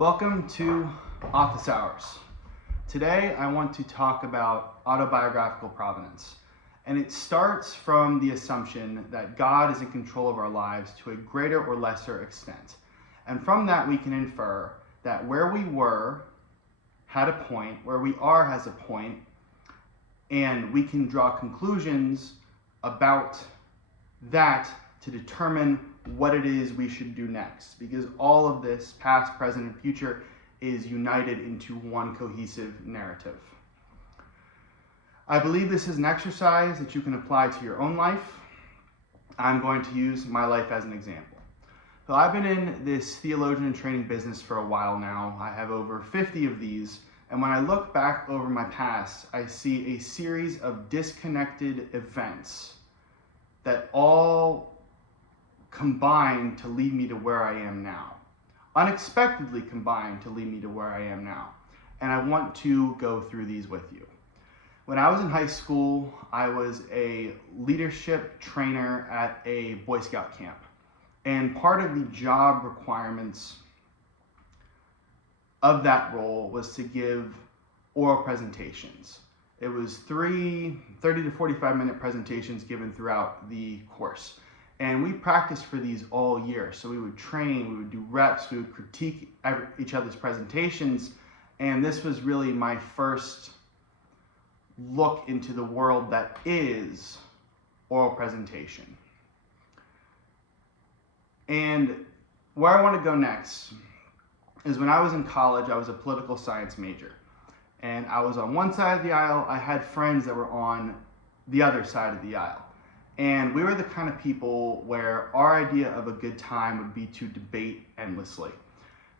Welcome to Office Hours. Today I want to talk about autobiographical providence. And it starts from the assumption that God is in control of our lives to a greater or lesser extent. And from that we can infer that where we were had a point, where we are has a point, and we can draw conclusions about that to determine what it is we should do next, because all of this, past, present, and future, is united into one cohesive narrative. I believe this is an exercise that you can apply to your own life. I'm going to use my life as an example. So I've been in this theologian and training business for a while now. I have over 50 of these, and when I look back over my past, I see a series of disconnected events that all combined to lead me to where I am now. Unexpectedly combined to lead me to where I am now. And I want to go through these with you. When I was in high school, I was a leadership trainer at a Boy Scout camp. And part of the job requirements of that role was to give oral presentations. It was 30 to 45 minute presentations given throughout the course. And we practiced for these all year. So we would train, we would do reps, we would critique each other's presentations. And this was really my first look into the world that is oral presentation. And where I want to go next is when I was in college, I was a political science major. And I was on one side of the aisle, I had friends that were on the other side of the aisle. And we were the kind of people where our idea of a good time would be to debate endlessly.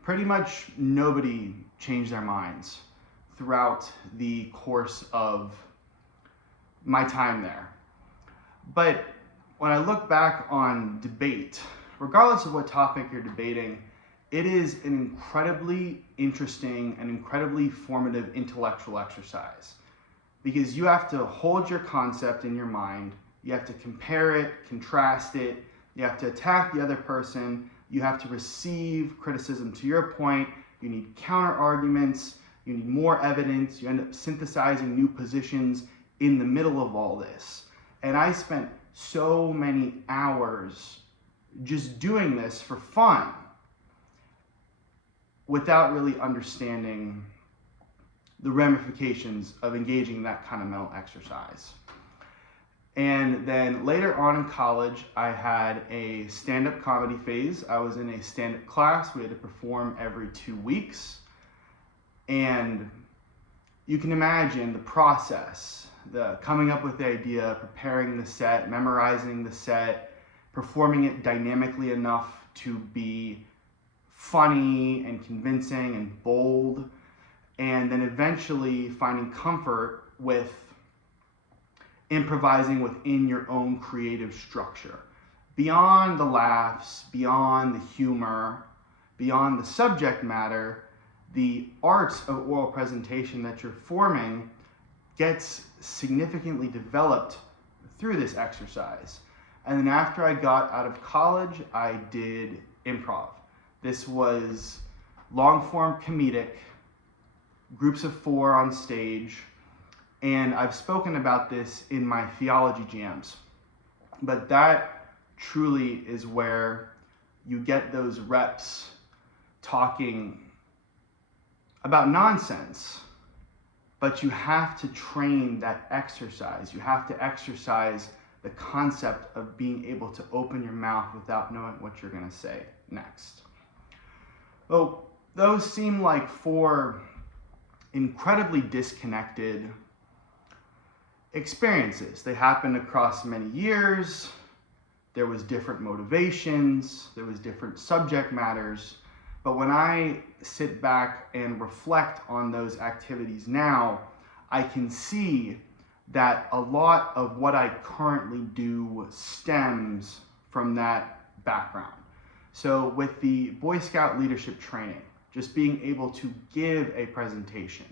Pretty much nobody changed their minds throughout the course of my time there. But when I look back on debate, regardless of what topic you're debating, it is an incredibly interesting and incredibly formative intellectual exercise, because you have to hold your concept in your mind. You have to compare it, contrast it, you have to attack the other person, you have to receive criticism to your point, you need counter arguments, you need more evidence, you end up synthesizing new positions in the middle of all this. And I spent so many hours just doing this for fun without really understanding the ramifications of engaging in that kind of mental exercise. And then later on in college, I had a stand-up comedy phase. I was in a stand-up class. We had to perform every 2 weeks. And you can imagine the process, the coming up with the idea, preparing the set, memorizing the set, performing it dynamically enough to be funny and convincing and bold, and then eventually finding comfort with improvising within your own creative structure. Beyond the laughs, beyond the humor, beyond the subject matter, the arts of oral presentation that you're forming gets significantly developed through this exercise. And then after I got out of college, I did improv. This was long-form comedic, groups of 4 on stage, and I've spoken about this in my theology jams. But that truly is where you get those reps talking about nonsense, but you have to train that exercise. You have to exercise the concept of being able to open your mouth without knowing what you're going to say next. Well, those seem like 4 incredibly disconnected experiences. They happened across many years. There was different motivations. There was different subject matters. But when I sit back and reflect on those activities now, I can see that a lot of what I currently do stems from that background. So with the Boy Scout leadership training, just being able to give a presentation,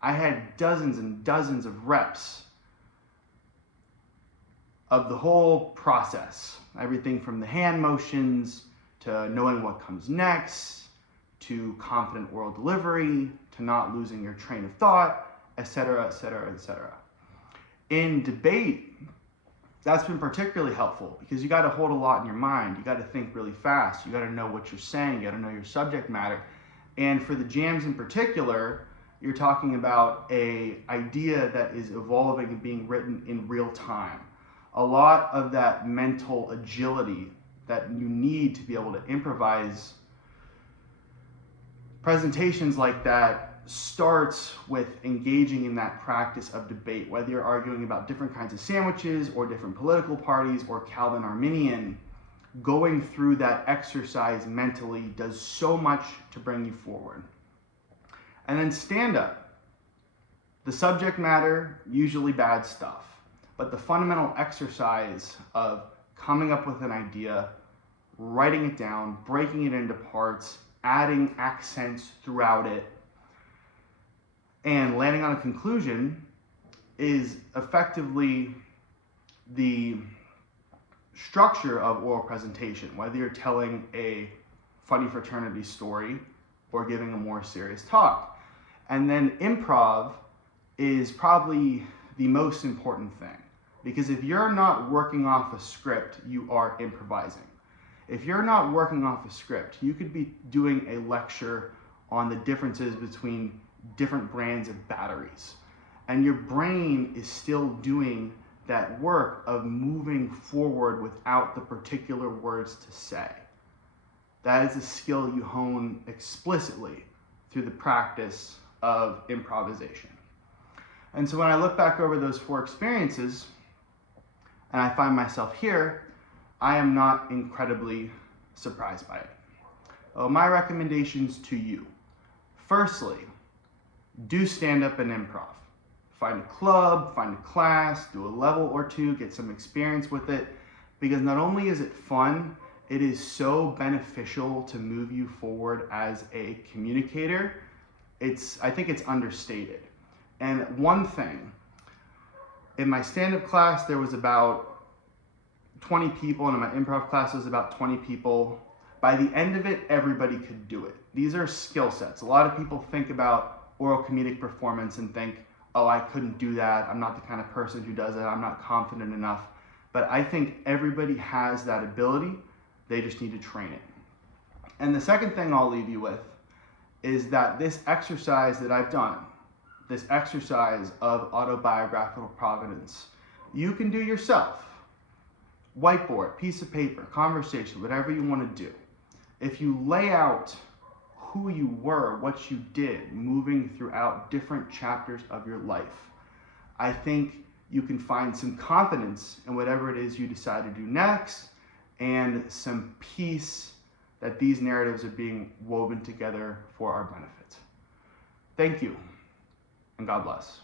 I had dozens and dozens of reps of the whole process. Everything from the hand motions to knowing what comes next, to confident oral delivery, to not losing your train of thought, etc., etc., etc. In debate, that's been particularly helpful because you got to hold a lot in your mind. You got to think really fast. You got to know what you're saying. You got to know your subject matter. And for the jams in particular, you're talking about an idea that is evolving and being written in real time. A lot of that mental agility that you need to be able to improvise presentations like that starts with engaging in that practice of debate, whether you're arguing about different kinds of sandwiches or different political parties or Calvin Arminian. Going through that exercise mentally does so much to bring you forward. And then stand up. The subject matter, usually bad stuff, but the fundamental exercise of coming up with an idea, writing it down, breaking it into parts, adding accents throughout it, and landing on a conclusion is effectively the structure of oral presentation, whether you're telling a funny fraternity story or giving a more serious talk. And then improv is probably the most important thing, because if you're not working off a script, you are improvising. If you're not working off a script, you could be doing a lecture on the differences between different brands of batteries, and your brain is still doing that work of moving forward without the particular words to say. That is a skill you hone explicitly through the practice of improvisation. And so when I look back over those 4 experiences and I find myself here, I am not incredibly surprised by it. My recommendations to you: firstly, do stand up and improv. Find a club, find a class, do a level or 2, get some experience with it, because not only is it fun, it is so beneficial to move you forward as a communicator. I think it's understated. And one thing, in my stand-up class, there was about 20 people, and in my improv class, there was about 20 people. By the end of it, everybody could do it. These are skill sets. A lot of people think about oral comedic performance and think, oh, I couldn't do that. I'm not the kind of person who does it. I'm not confident enough. But I think everybody has that ability. They just need to train it. And the second thing I'll leave you with is that this exercise that I've done, this exercise of autobiographical providence, you can do yourself. Whiteboard, piece of paper, conversation, whatever you want to do. If you lay out who you were, what you did, moving throughout different chapters of your life, I think you can find some confidence in whatever it is you decide to do next, and some peace that these narratives are being woven together for our benefit. Thank you, and God bless.